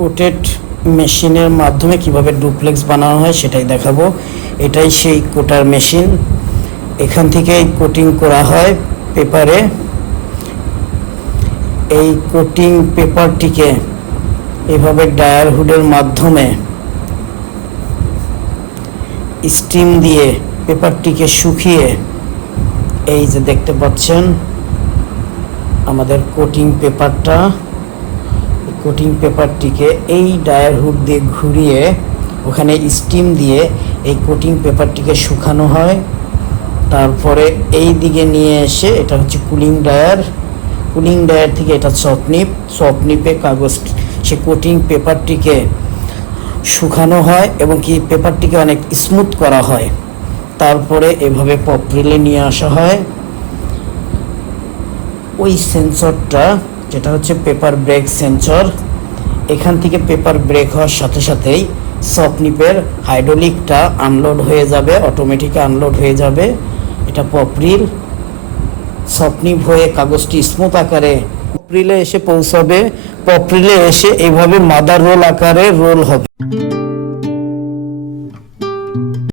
Coated মেশিনের মাধ্যমে কীভাবে ডুপ্লেক্স বানানো হয় সেটাই দেখাবো। এটাই সেই কোটার মেশিন এখান থেকে কোটিং করা হয় পেপারে। এই কোটিং পেপারটিকে এভাবে ডায়ার হুডের মাধ্যমে স্টিম দিয়ে পেপারটিকে শুকিয়ে, এই যে দেখতে পাচ্ছেন, আমাদের কোটিং পেপারটা কোটিং পেপারটিকে এই ডায়ার হুড দিয়ে ঘুরিয়ে ওখানে স্টিম দিয়ে এই কোটিং পেপারটিকে শুকানো হয়। তারপরে এই দিকে নিয়ে এসে এটা হচ্ছে কুলিং ডায়ার। কুলিং ডায়ার থেকে এটা চপনিপ চপনিপে কাগজ, সে কোটিং পেপারটিকে শুকানো হয় এবং কি পেপারটিকে অনেক স্মুথ করা হয়। তারপরে এভাবে পপরিলে নিয়ে আসা হয়। ওই সেন্সরটা যেটা হচ্ছে পেপার ব্রেক সেন্সর এখান থেকে পেপার ব্রেক হওয়ার সাথে সাথেই সপনিপের হাইড্রোলিকটা আনলোড হয়ে যাবে অটোমেটিক আনলোড হয়ে যাবে। এটা পপ্রিল সপনিপ হয়ে কাগজটি স্মুথ আকারে পপ্রিলে এসে পৌঁছাবে। পপ্রিলে এসে এভাবে মাদার রোল আকারে রোল হবে।